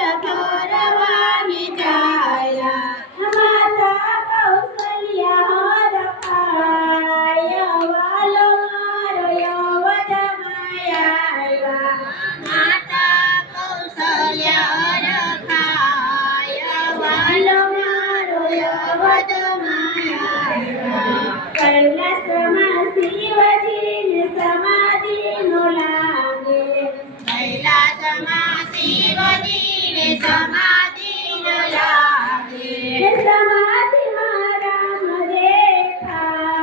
રખોરવાની ચાલ્યા માતા કૌશલ્યા રખાય વાલો મારો યવતમાં આવ્યા માતા કૌશલ્યા રખાય વાલો મારો યવતમાં આવ્યા કૈલાસમાં શિવજીને સમાધિનો લાગે કૈલાસમાં શિવજીને સમાધિનો લાગે સમાધિમાં રામ દેખાય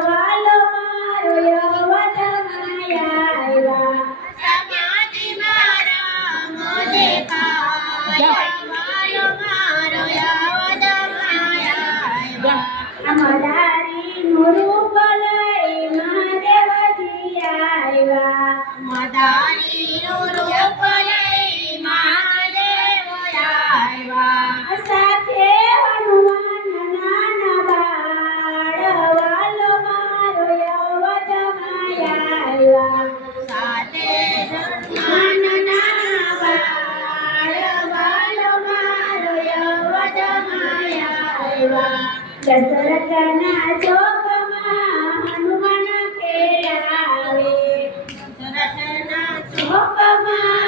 વાલો મારો યવતમાં આવ્યા સમાધિમાં રામ દેખાય વાલો મારો યવતમાં આવ્યા મદારીનું રૂપ લઈ મહાદેવજી આવ્યા મદારીનું રૂપ લઈ મહાદેવ આવ્યા સાથે હનુમાન નાના બાળ વાલો મારો યવતમાં આવ્યા સાથે હનુમાન નાના બાળ વાલો મારો યવતમાં આવ્યા દશરથના ચોકમાં હનુમાન ખેલાવે દશરથના ચોકમાં